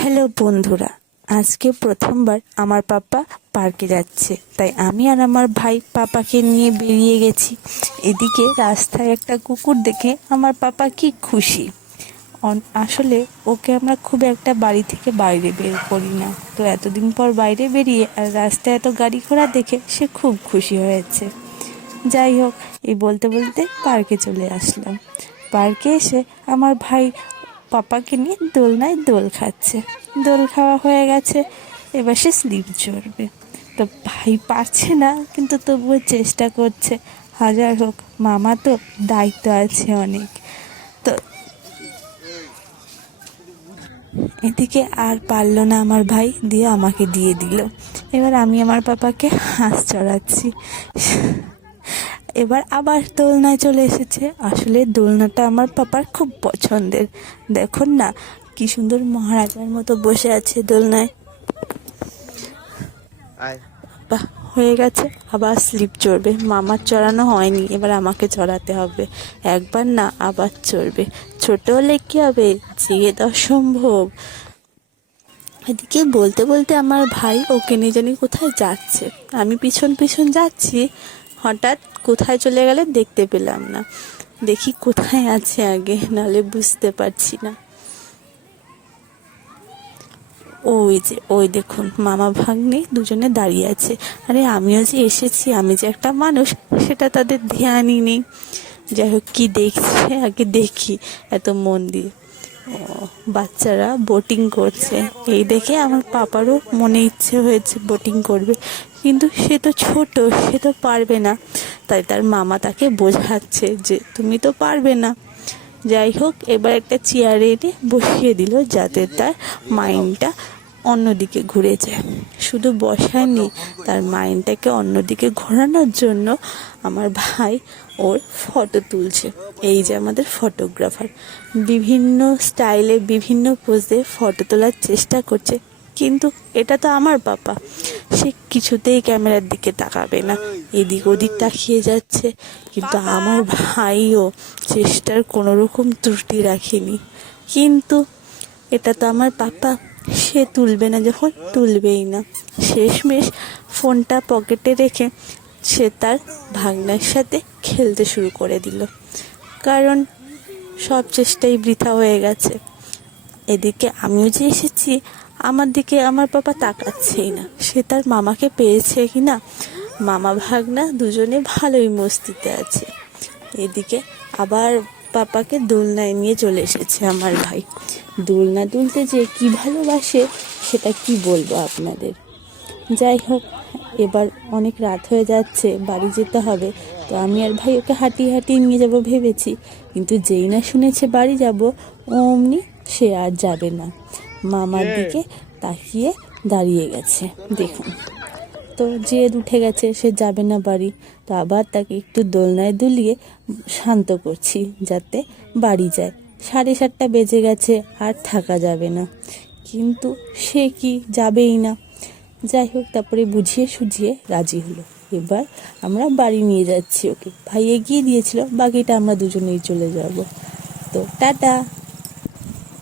Hello বন্ধুরা, আজকে প্রথমবার আমার পাপা পার্কে যাচ্ছে, তাই আমি আর আমার ভাই পাপাকে নিয়ে বেরিয়ে গেছি। এদিকে রাস্তায় একটা কুকুর দেখে আমার পাপা কি খুশি। আসলে ওকে আমরা খুব একটা বাড়ি থেকে বাইরে বের করি না, তো এতদিন পর বাইরে বেরিয়ে আর রাস্তায় এত গাড়ি ঘোড়া দেখে সে খুব খুশি হয়েছে। যাই হোক, এই বলতে বলতে পার্কে চলে আসলাম। পার্কে এসে আমার ভাই পাপাকে নিয়ে দোলনায় দোল খাচ্ছে। দোল খাওয়া হয়ে গেছে, এবার সে স্লিপ চড়বে। তো ভাই পারছে না, কিন্তু তবুও চেষ্টা করছে। হাজার হোক, মামা তো, দায়িত্ব আছে অনেক। তো এদিকে আর পারলো না আমার ভাই, দিয়ে আমাকে দিয়ে দিল। এবার আমি আমার পাপাকে হাঁস চড়াচ্ছি। এবার আবার দোলনায় চলে এসেছে। আসলে দোলনাটা আমার পাপার খুব পছন্দের। দেখুন না, কি সুন্দর মহারাজার মতো বসে আছে দোলনায়। বাহ, হয়ে গেছে, আবার স্লিপ চড়বে। মামার চড়ানো হয়নি, এবার আমাকে চড়াতে হবে। একবার না, আবার চড়বে। ছোট হলে কি হবে, যেয়ে দেওয়া সম্ভব। এদিকে বলতে বলতে আমার ভাই ওকে নিয়ে জানি কোথায় যাচ্ছে। আমি পিছন পিছন যাচ্ছি, হঠাৎ কোথায় চলে গেলে দেখতে পেলাম না। দেখি কোথায় আছে আগে, নাহলে বুঝতে পারছি না। ওই যে, ওই দেখুন, মামা ভাগ্নে দুজনে দাঁড়িয়ে আছে। আরে আমিও যে এসেছি, আমি যে একটা মানুষ, সেটা তাদের ধ্যানই নেই। যাই হোক, কি দেখছে আগে দেখি এত মন দিয়ে। ও, বাচ্চারা বোটিং করছে। এই দেখে আমার পাপারও মনে ইচ্ছে হয়েছে বোটিং করবে, কিন্তু সে তো ছোট, সে তো পারবে না। তাই তার মামা তাকে বোঝাচ্ছে যে তুমি তো পারবে না। যাই হোক, এবার একটা চেয়ারে এনে বসিয়ে দিল, যাতে তার মাইন্ডটা অন্যদিকে ঘুরে যায়। শুধু বসায়নি, তার মাইন্ডটাকে অন্যদিকে ঘোরানোর জন্য আমার ভাই ওর ফটো তুলছে। এই যে আমাদের ফটোগ্রাফার, বিভিন্ন স্টাইলে বিভিন্ন পোজে ফটো তোলার চেষ্টা করছে। কিন্তু এটা তো আমার পাপা, সে কিছুতেই ক্যামেরার দিকে তাকাবে না, এদিক ওদিক তাকিয়ে যাচ্ছে। কিন্তু আমার ভাইও চেষ্টার কোনো রকম ত্রুটি রাখেনি। কিন্তু এটা তো আমার পাপা, সে তুলবে না যখন, তুলবেই না। শেষমেশ ফোনটা পকেটে রেখে সে তার ভাগনার সাথে খেলতে শুরু করে দিল, কারণ সব চেষ্টাই বৃথা হয়ে গেছে। এদিকে আমিও যে এসেছি, আমার দিকে আমার পাপা তাকাচ্ছেই না। সে তার মামাকে পেয়েছে কিনা, মামা ভাগনা দুজনে ভালোই মস্তিতে আছে। এদিকে আবার পাপাকে দোলনায় নিয়ে চলে এসেছে আমার ভাই। দোলনা তুলতে যে কি ভালোবাসে, সেটা কি বলবো আপনাদের। যাই হোক, এবার অনেক রাত হয়ে যাচ্ছে, বাড়ি যেতে হবে। তো আমি আর ভাই ওকে হাঁটিয়ে হাঁটিয়ে নিয়ে যাব ভেবেছি, কিন্তু যেই না শুনেছে বাড়ি যাব, অমনি সে আর যাবে না। মামার দিকে তাকিয়ে দাঁড়িয়ে গেছে, দেখুন। তো জেদ উঠে গেছে, সে যাবে না বাড়ি। তো আবার তাকে একটু দোলনায় দুলিয়ে শান্ত করছি, যাতে বাড়ি যায়। 7:30 বেজে গেছে, আর থাকা যাবে না। কিন্তু সে কি যাবেই না। যাই হোক, তারপরে বুঝিয়ে সুঝিয়ে রাজি হলো। এবার আমরা বাড়ি নিয়ে যাচ্ছি ওকে। ভাই এগিয়ে দিয়েছিল, বাকিটা আমরা দুজনেই চলে যাব। তো টাটা।